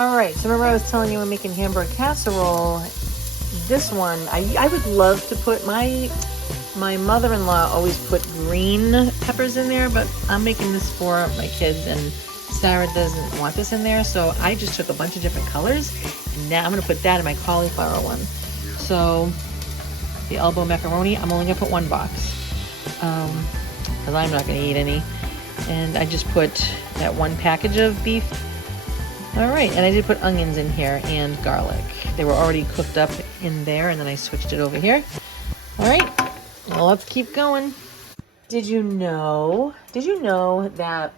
All right, so remember I was telling you we're making Hamburger casserole. This one, I would love to put, my mother-in-law always put green peppers in there, but I'm making this for my kids and Sarah doesn't want this in there, so I just took a bunch of different colors and now I'm gonna put that in my cauliflower one. So the elbow macaroni, I'm only gonna put one box because I'm not gonna eat any. And I just put that one package of beef. All right, and I did put onions in here and garlic. They were already cooked up in there, and then I switched it over here. All right, well, let's keep going. Did you know that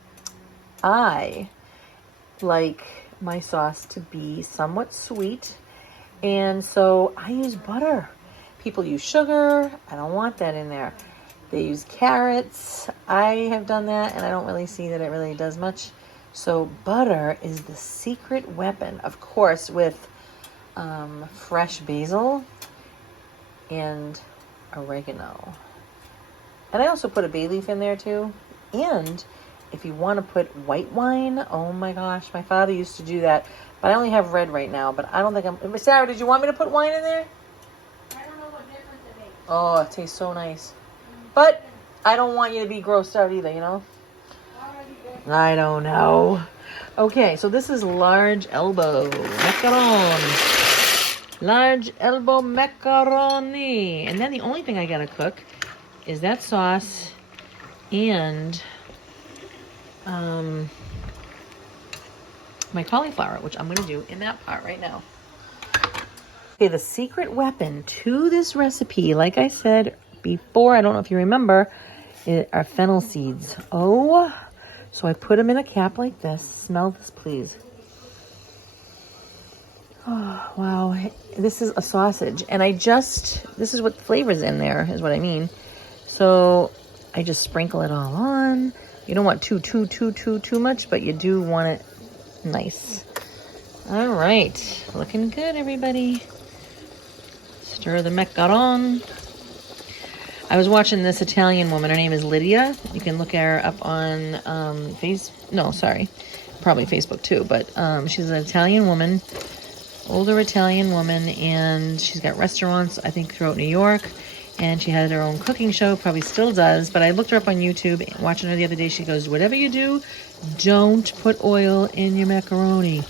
I like my sauce to be somewhat sweet, and so I use butter. People use sugar. I don't want that in there. They use carrots. I have done that, and I don't really see that it really does much. So butter is the secret weapon, of course, with fresh basil and oregano. And I also put a bay leaf in there too. And if you want to put white wine, oh my gosh, my father used to do that. But I only have red right now, but I don't think I'm... Sarah, did you want me to put wine in there? I don't know what difference it makes. Oh, it tastes so nice. But I don't want you to be grossed out either, you know? I don't know. Okay, so this is large elbow macaron. Large elbow macaroni. And then the only thing I gotta cook is that sauce and my cauliflower, which I'm gonna do in that pot right now. Okay, the secret weapon to this recipe, like I said before, I don't know if you remember, are fennel seeds. Oh, so I put them in a cap like this. Smell this, please. Oh, wow. This is a sausage. And this is what flavor's in there, is what I mean. So I just sprinkle it all on. You don't want too much, but you do want it nice. All right. Looking good, everybody. Stir the macaron. I was watching this Italian woman. Her name is Lydia. You can look her up on probably Facebook too. But she's an Italian woman, older Italian woman, and she's got restaurants, I think, throughout New York. And she had her own cooking show, probably still does. But I looked her up on YouTube, watching her the other day. She goes, whatever you do, don't put oil in your macaroni.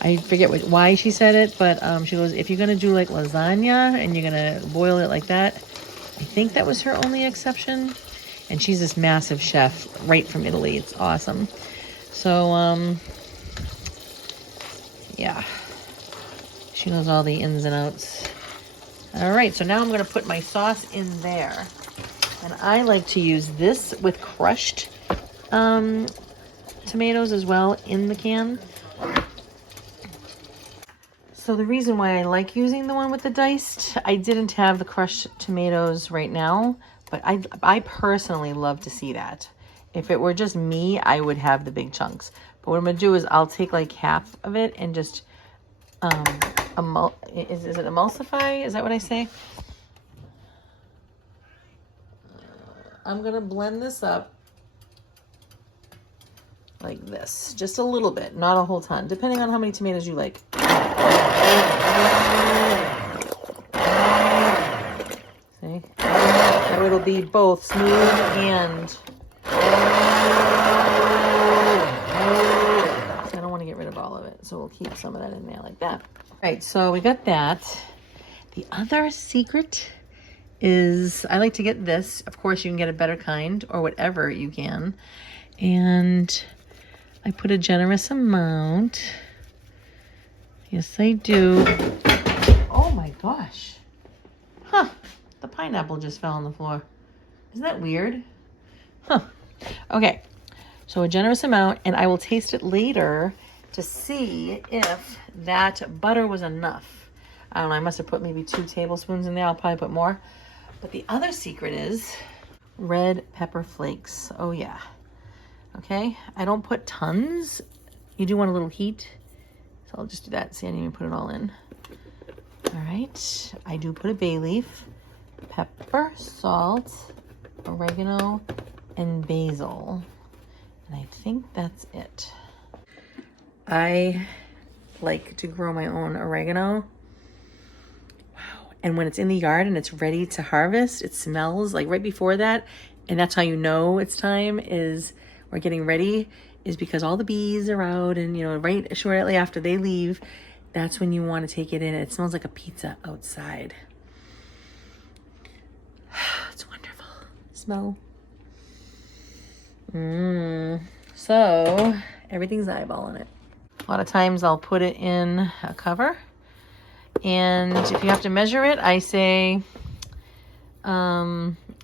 I forget why she said it, but she goes, if you're going to do like lasagna and you're going to boil it like that, I think that was her only exception. And she's this massive chef right from Italy. It's awesome. So, yeah. She knows all the ins and outs. All right, so now I'm going to put my sauce in there. And I like to use this with crushed tomatoes as well in the can. So the reason why I like using the one with the diced, I didn't have the crushed tomatoes right now, but I personally love to see that. If it were just me, I would have the big chunks. But what I'm going to do is I'll take like half of it and just, is it emulsify? Is that what I say? I'm going to blend this up like this. Just a little bit, not a whole ton, depending on how many tomatoes you like. See? So it'll be both smooth and... So I don't want to get rid of all of it, so we'll keep some of that in there like that. All right, so we got that. The other secret is I like to get this. Of course, you can get a better kind or whatever you can. And I put a generous amount. Yes, I do. Oh my gosh. Huh. The pineapple just fell on the floor. Isn't that weird? Huh. Okay. So a generous amount, and I will taste it later to see if that butter was enough. I don't know. I must have put maybe 2 tablespoons in there. I'll probably put more. But the other secret is red pepper flakes. Oh, yeah. Okay. I don't put tons. You do want a little heat. So I'll just do that. See, I didn't even put it all in. All right. I do put a bay leaf, pepper, salt, oregano, and basil. And I think that's it. I like to grow my own oregano. Wow. And when it's in the yard and it's ready to harvest, it smells like right before that. And that's how you know it's time, is we're getting ready, is because all the bees are out, and you know, right shortly after they leave, that's when you want to take it in. It smells like a pizza outside. It's wonderful. Smell. So everything's eyeballing it. A lot of times I'll put it in a cover, and if you have to measure it, I say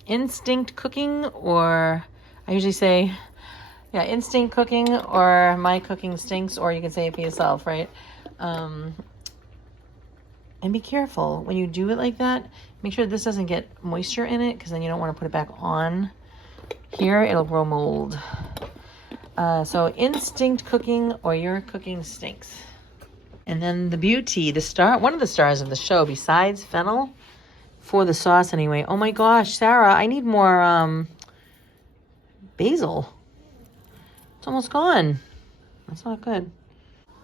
instinct cooking, or I usually say, yeah, instinct cooking, or my cooking stinks, or you can say it for yourself, right? And be careful when you do it like that. Make sure this doesn't get moisture in it, because then you don't want to put it back on here. It'll grow mold. So instinct cooking, or your cooking stinks. And then the beauty, the star, one of the stars of the show, besides fennel, for the sauce anyway. Oh my gosh, Sarah, I need more basil. It's almost gone. That's not good.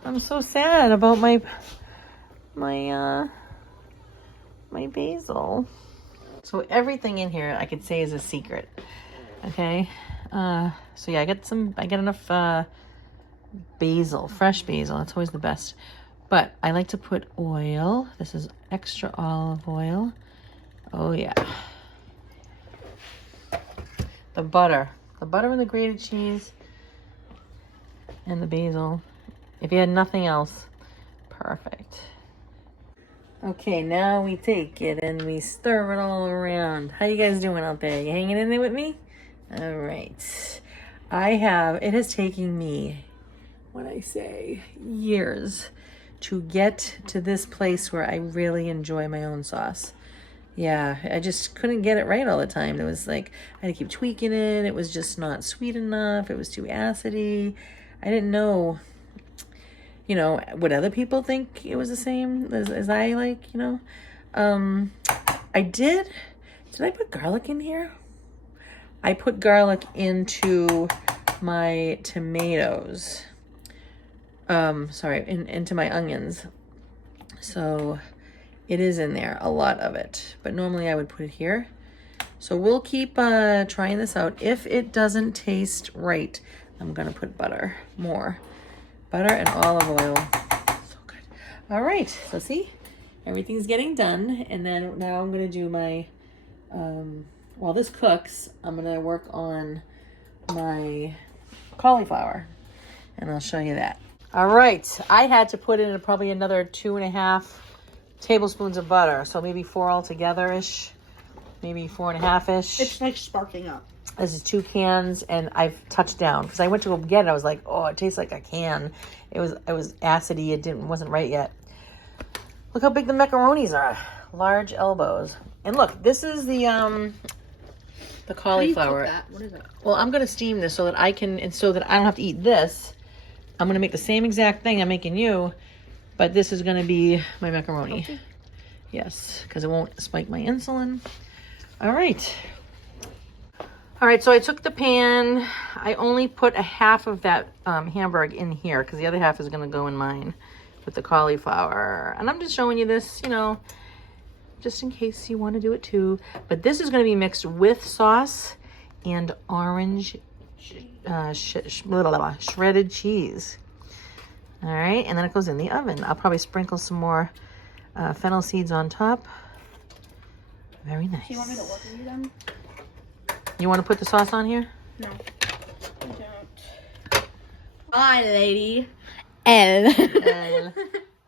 I'm so sad about my basil. So everything in here I could say is a secret. Okay. So yeah, I get enough basil, fresh basil. That's always the best. But I like to put oil. This is extra olive oil. Oh yeah. The butter and the grated cheese and the basil. If you had nothing else, perfect. Okay, now we take it and we stir it all around. How you guys doing out there? You hanging in there with me? All right. It has taken me, what I say, years to get to this place where I really enjoy my own sauce. Yeah, I just couldn't get it right all the time. It was like, I had to keep tweaking it. It was just not sweet enough. It was too acidy. I didn't know, you know, would other people think it was the same as I like, you know? Did I put garlic in here? I put garlic into my tomatoes. Into my onions. So it is in there, a lot of it. But normally I would put it here. So we'll keep trying this out. If it doesn't taste right, I'm gonna put more. Butter and olive oil. So good. All right, so see, everything's getting done. And then now I'm gonna do my, while this cooks, I'm gonna work on my cauliflower, and I'll show you that. All right, I had to put in probably another 2.5 tablespoons of butter, so maybe 4 altogether-ish, maybe 4.5-ish. It's like sparkling up. This is 2 cans, and I've touched down because I went to go get it. I was like, oh, it tastes like a can. It was acidy. It wasn't right yet. Look how big the macaronis are. Large elbows. And look, this is the cauliflower. How do you cook that? What is that? Well, I'm gonna steam this so that I don't have to eat this. I'm gonna make the same exact thing I'm making you, but this is gonna be my macaroni. Okay. Yes, because it won't spike my insulin. All right. All right, so I took the pan. I only put a half of that Hamburg in here because the other half is gonna go in mine with the cauliflower. And I'm just showing you this, you know, just in case you want to do it too. But this is going to be mixed with sauce and orange shredded cheese. All right, and then it goes in the oven. I'll probably sprinkle some more fennel seeds on top. Very nice. Do you want me to work with you then? You want to put the sauce on here? No, I don't. Hi, lady. L.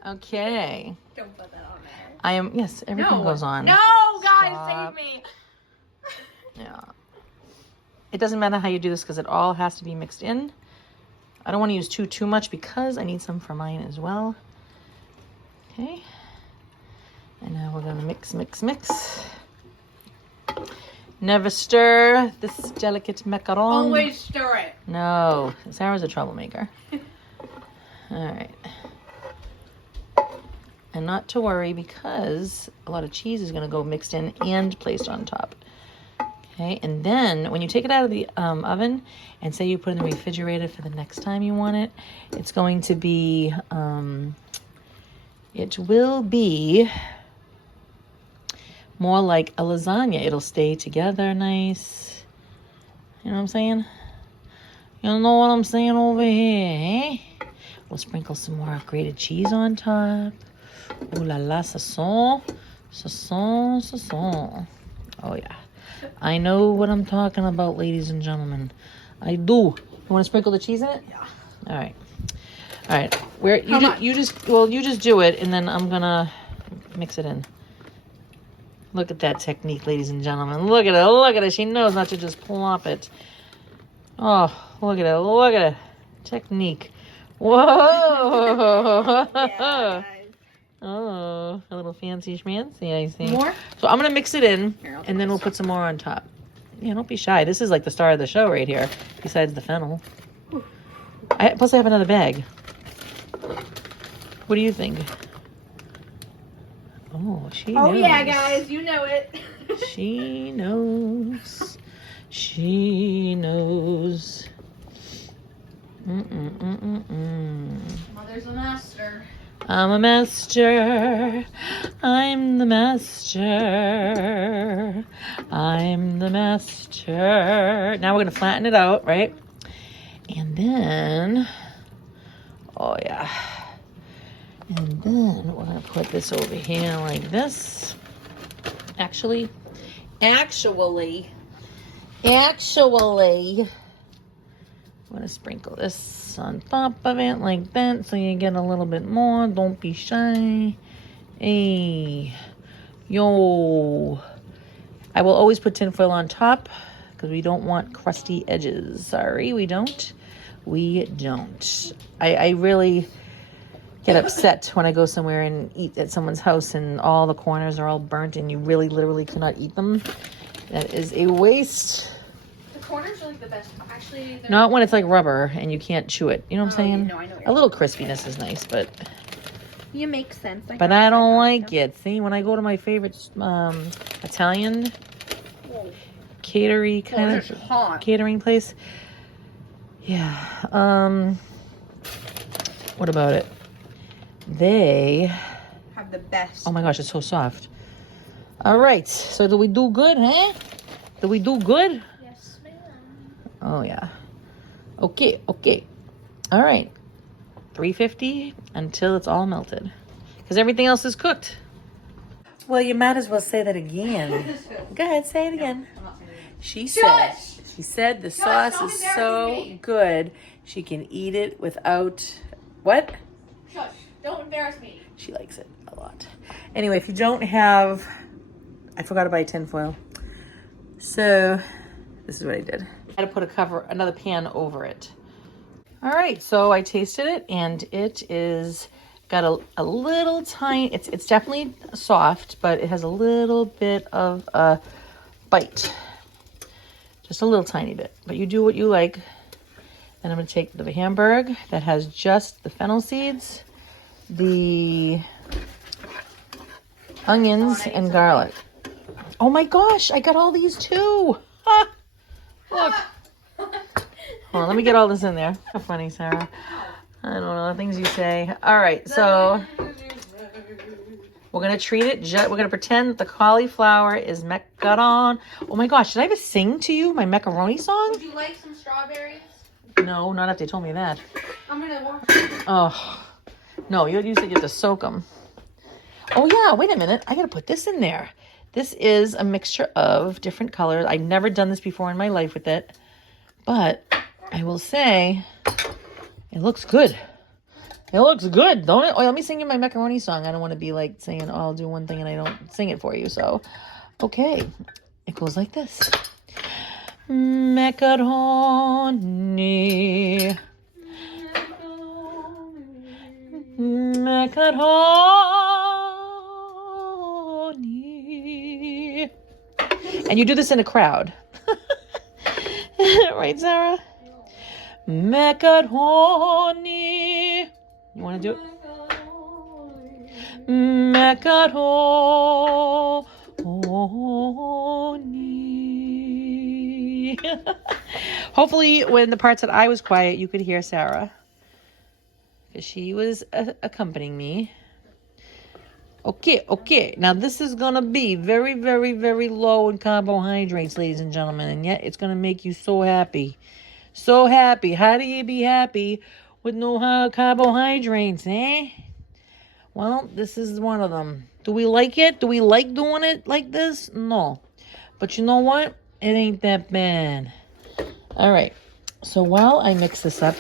Okay. Don't put that on there. I am, yes, everything goes on. No, guys, Stop. save me. Yeah. It doesn't matter how you do this because it all has to be mixed in. I don't want to use too much because I need some for mine as well. Okay. And now we're going to mix. Never stir this delicate macaron. Always stir it. No, Sarah's a troublemaker. All right. And not to worry because a lot of cheese is going to go mixed in and placed on top. Okay, and then when you take it out of the oven and say you put it in the refrigerator for the next time you want it, it's going to be it will be more like a lasagna. It'll stay together nice. You know what I'm saying? You know what I'm saying over here, eh? We'll sprinkle some more grated cheese on top. Ooh la la, sazon. Sazon, sazon. Oh yeah. I know what I'm talking about, ladies and gentlemen. I do. You want to sprinkle the cheese in it? Yeah. All right. All right. Where you just do it, and then I'm gonna mix it in. Look at that technique, ladies and gentlemen. Look at it. Look at it. She knows not to just plop it. Oh, look at it. Look at it. Technique. Whoa. Yeah, guys. Oh, a little fancy schmancy, I see. More? So I'm gonna mix it in, Here, and then we'll put some more on top. Yeah, don't be shy. This is like the star of the show right here, besides the fennel. Plus, I have another bag. What do you think? Oh, she knows. Oh yeah, guys, you know it. She knows. She knows. Mother's a master. I'm a master. I'm the master. I'm the master. Now we're going to flatten it out, right? And then, oh yeah. And then we're going to put this over here like this. Actually, I'm going to sprinkle this on top of it like that so you get a little bit more. Don't be shy. Hey. Yo. I will always put tinfoil on top because we don't want crusty edges. Sorry, we don't. We don't. I really get upset when I go somewhere and eat at someone's house and all the corners are all burnt and you really literally cannot eat them. That is a waste. Corners are like the best. Actually, Not when it's like rubber and you can't chew it. You know what I'm saying? No, I know. A little crispiness is nice, but You make sense. but I don't like it. See, when I go to my favorite Italian catering kind of catering place, yeah. What about it? They have the best. Oh my gosh, it's so soft. All right, so do we do good, huh? Do we do good? Yes, ma'am. Oh yeah. Okay. All right. 350 until it's all melted, because everything else is cooked. Well, you might as well say that again. Go ahead, say it again. She said the sauce is so good she can eat it without what? Shush! Don't embarrass me. She likes it a lot. Anyway, if you don't have, I forgot to buy tinfoil. So this is what I did. I had to put another pan over it. All right, so I tasted it and it is got a little tiny, it's definitely soft, but it has a little bit of a bite. Just a little tiny bit, but you do what you like. Then I'm gonna take the Hamburger that has just the fennel seeds, the onions and garlic. Oh my gosh, I got all these too. Ah, look. Hold on, let me get all this in there. How funny, Sarah. I don't know, the things you say. All right, so we're going to treat it. We're going to pretend that the cauliflower is macaron. Oh my gosh, did I ever sing to you my macaroni song? Would you like some strawberries? No, not if they told me that. I'm going to wash them. Oh, no, you said you have to soak them. Oh yeah, wait a minute. I got to put this in there. This is a mixture of different colors. I've never done this before in my life with it, but I will say it looks good. It looks good, don't it? Oh, let me sing you my macaroni song. I don't want to be like saying, oh, I'll do one thing and I don't sing it for you. So, okay. It goes like this. Macaroni. Macaroni. And you do this in a crowd. Right, Sarah? Macaroni. You want to do it? Macaroni. Hopefully, when the parts that I was quiet, you could hear Sarah, because she was accompanying me. Okay. Now this is gonna be very, very, very low in carbohydrates, ladies and gentlemen, and yet it's gonna make you so happy. So happy. How do you be happy with no carbohydrates, eh? Well, this is one of them. Do we like it? Do we like doing it like this? No. But you know what? It ain't that bad. All right. So while I mix this up,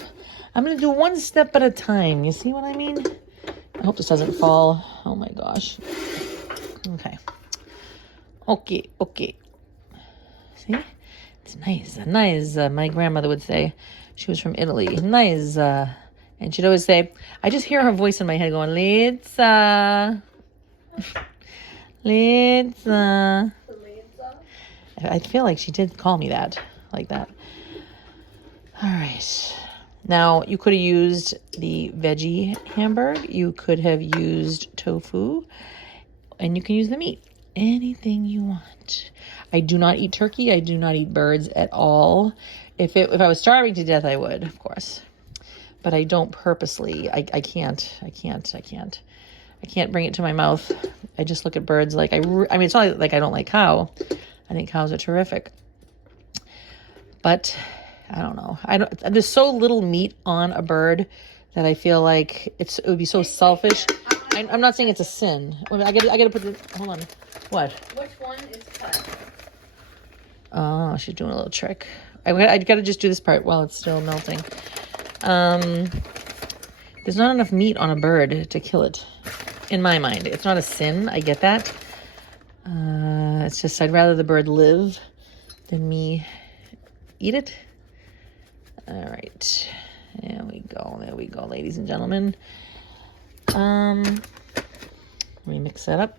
I'm going to do one step at a time. You see what I mean? I hope this doesn't fall. Oh my gosh. Okay. See? It's nice. My grandmother would say. She was from Italy. Nice. And she'd always say, I just hear her voice in my head going, Litza. Litza. I feel like she did call me that, like that. All right. Now, you could have used the veggie hamburger. You could have used tofu. And you can use the meat. Anything you want. I do not eat turkey. I do not eat birds at all. If I was starving to death, I would, of course. But I don't purposely. I can't bring it to my mouth. I just look at birds like I mean, it's not like I don't like cow. I think cows are terrific. But I don't know. There's so little meat on a bird that I feel like it would be so selfish. I'm not saying it's a sin. I gotta put the, hold on. What? Which one is cut? Oh, she's doing a little trick. I gotta just do this part while it's still melting. There's not enough meat on a bird to kill it. In my mind, it's not a sin. I get that. It's just I'd rather the bird live than me eat it. All right. There we go, ladies and gentlemen. Let me mix that up.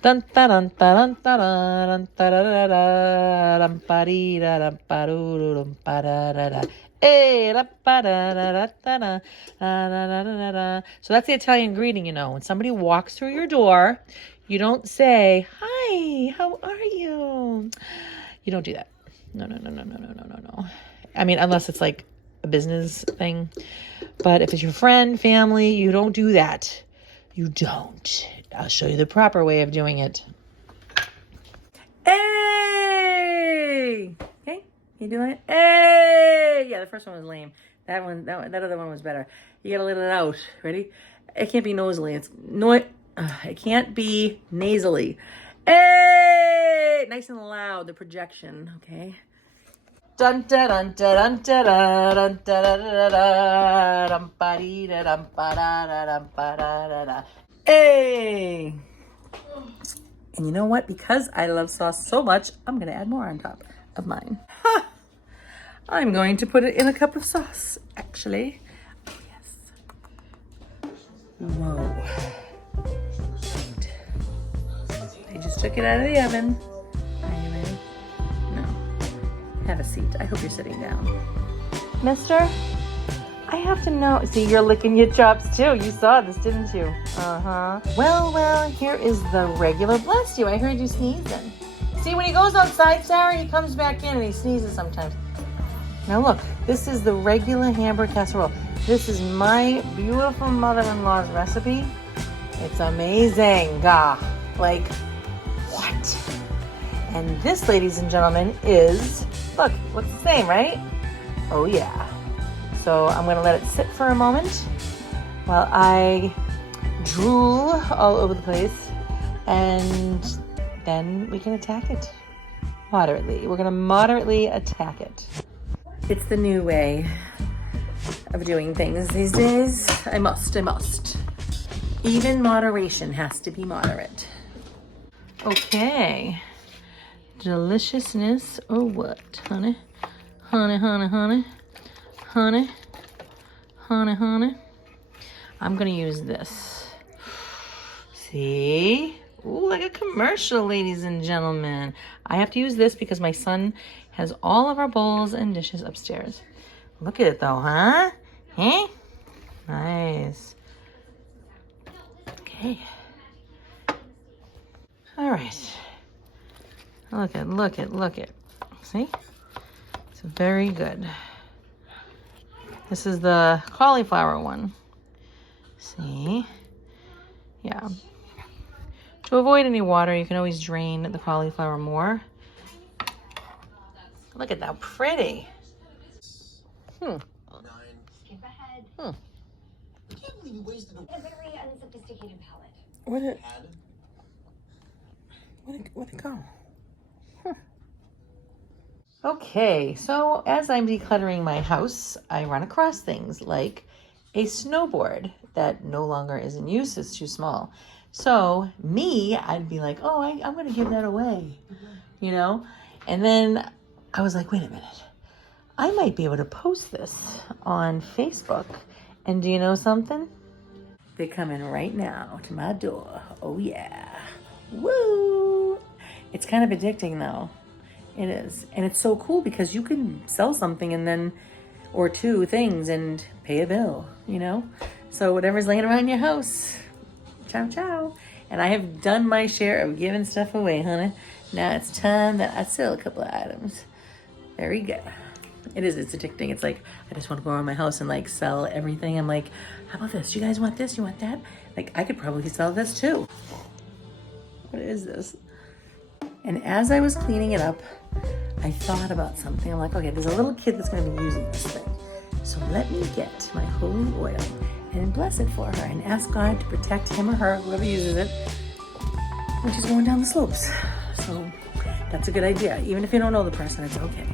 Dun dun dun dun dun dun dun dun dun. So that's the Italian greeting, you know. When somebody walks through your door, you don't say, "Hi, how are you?" You don't do that. No. I mean, unless it's like a business thing. But if it's your friend, family, you don't do that. You don't. I'll show you the proper way of doing it. Hey! Okay, you doing it? Hey! Yeah, the first one was lame. That other one was better. You gotta let it out. Ready? It can't be nasally. It can't be nasally. Hey! Nice and loud. The projection. Okay. Dun da dun da dun da dun da da da da dum ba dee da dum ba da da dum ba da da da. Hey! And you know what? Because I love sauce so much, I'm gonna add more on top of mine. I'm going to put it in a cup of sauce, actually. Oh yes. Whoa. I just took it out of the oven. Have a seat. I hope you're sitting down. Mister, I have to know. See, you're licking your chops too. You saw this, didn't you? Uh-huh. Well, here is the regular. Bless you. I heard you sneezing. See, when he goes outside, Sarah, he comes back in and he sneezes sometimes. Now look, this is the regular Hamburger casserole. This is my beautiful mother-in-law's recipe. It's amazing. Like, what? And this, ladies and gentlemen, is... Look, looks the same, right? Oh, yeah. So I'm going to let it sit for a moment while I drool all over the place. And then we can attack it moderately. We're going to moderately attack it. It's the new way of doing things these days. I must. Even moderation has to be moderate. Okay. Deliciousness or what, honey? Honey. I'm gonna use this. See? Ooh, like a commercial, ladies and gentlemen. I have to use this because my son has all of our bowls and dishes upstairs. Look at it though, huh? Hey? Nice. Okay. All right. Look at. See? It's very good. This is the cauliflower one. See? Yeah. To avoid any water, you can always drain the cauliflower more. Look at that pretty. Skip ahead. A very unsophisticated palette. Where'd it go? Okay, so as I'm decluttering my house, I run across things like a snowboard that no longer is in use. It's too small. So I'd be like, oh, I'm going to give that away, you know? And then I was like, wait a minute. I might be able to post this on Facebook. And do you know something? They're coming right now to my door. Oh, yeah. Woo! It's kind of addicting, though. It is. And it's so cool because you can sell something and then, or two things and pay a bill, you know? So whatever's laying around your house, ciao, ciao. And I have done my share of giving stuff away, honey. Now it's time that I sell a couple of items. There you go. It's addicting. It's like, I just want to go around my house and like sell everything. I'm like, how about this? You guys want this? You want that? Like, I could probably sell this too. What is this? And as I was cleaning it up, I thought about something. I'm like, okay, there's a little kid that's going to be using this thing. So let me get my holy oil and bless it for her and ask God to protect him or her, whoever uses it, when she's going down the slopes. So that's a good idea. Even if you don't know the person, it's okay.